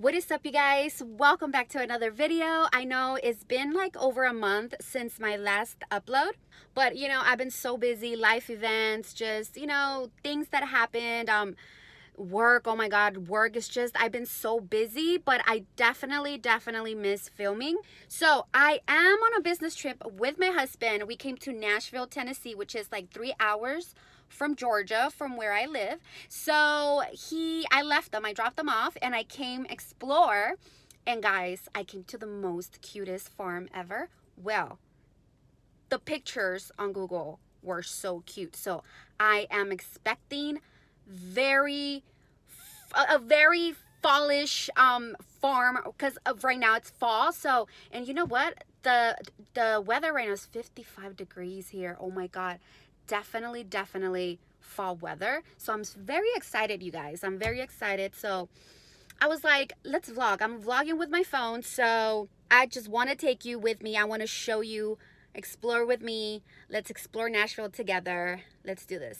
What is up, you guys? Welcome back to another video. I know it's been like over a month since my last upload, but I've been so busy, life events, just things that happened, work. Oh my god, work is just, I've been so busy, but I definitely miss filming. So I am on a business trip with my husband. We came to Nashville, Tennessee, which is like 3 hours from Georgia, from where I live. So I left them, I dropped them off, and I came explore. And guys, I came to the most cutest farm ever. Well, the pictures on Google were so cute. So I am expecting a very fallish farm, because right now it's fall. So, and you know what, the weather right now is 55 degrees here. Oh my god, definitely fall weather. So I'm very excited, you guys. I'm very excited. So I was like, let's vlog. I'm vlogging with my phone, so I just want to take you with me. I want to show you, explore with me. Let's explore Nashville together. Let's do this.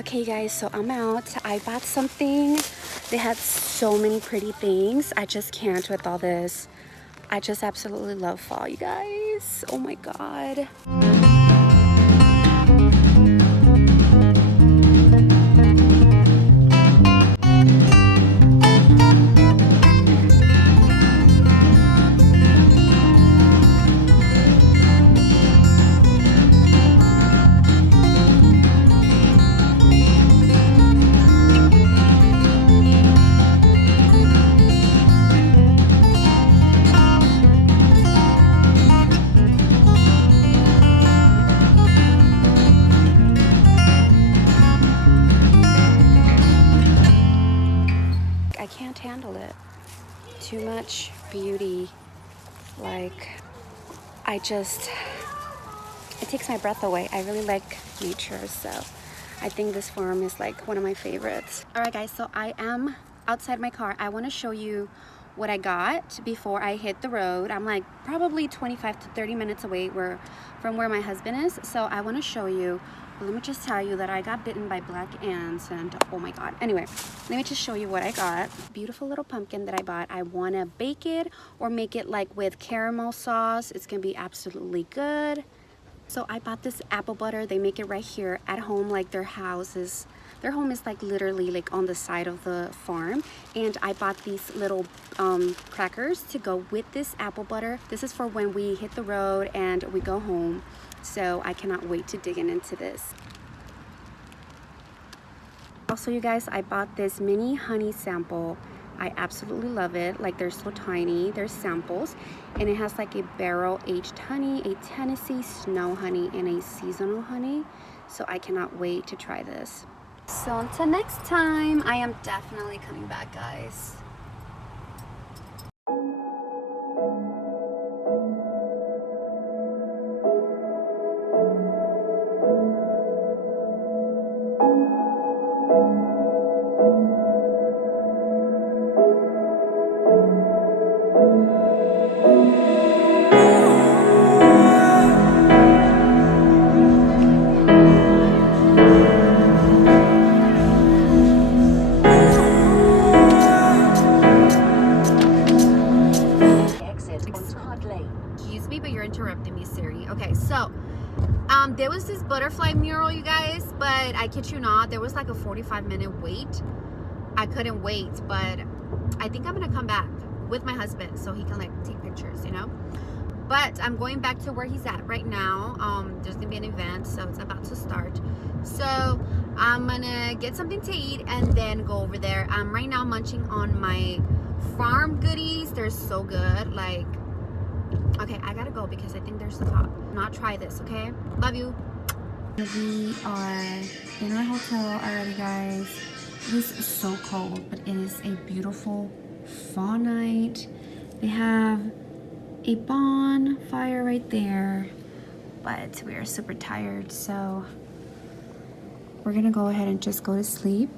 Okay guys, so I'm out. I bought something. They had so many pretty things. I just can't with all this. I just absolutely love fall, you guys. Oh my god. Can't handle it. Too much beauty. Like, it takes my breath away. I really like nature, so I think this farm is like one of my favorites. All right guys, so I am outside my car. I want to show you what I got before I hit the road. I'm like probably 25 to 30 minutes away from where my husband is, so I want to show you. Let me just tell you that I got bitten by black ants, and oh my god. Anyway, let me just show you what I got. Beautiful little pumpkin that I bought. I want to bake it or make it like with caramel sauce. It's gonna be absolutely good. So I bought this apple butter. They make it right here at home. Like their home is like literally like on the side of the farm. And I bought these little crackers to go with this apple butter. This is for when we hit the road and we go home. So I cannot wait to dig into this. Also, you guys, I bought this mini honey sample. I absolutely love it. Like, they're so tiny. They're samples, and it has like a barrel aged honey, a Tennessee snow honey, and a seasonal honey. So I cannot wait to try this. So until next time, I am definitely coming back, guys. kid you not, there was like a 45-minute wait. I couldn't wait, but I think I'm gonna come back with my husband so he can like take pictures, you know. But I'm going back to where he's at right now. There's gonna be an event, so it's about to start. So I'm gonna get something to eat and then go over there. I'm right now munching on my farm goodies. They're so good. Like, okay, I gotta go because I think there's the top. Not try this, okay? Love you. We are in our hotel already, guys. It is so cold, but it is a beautiful fall night. They have a bonfire right there, but we are super tired, so we're gonna go ahead and just go to sleep.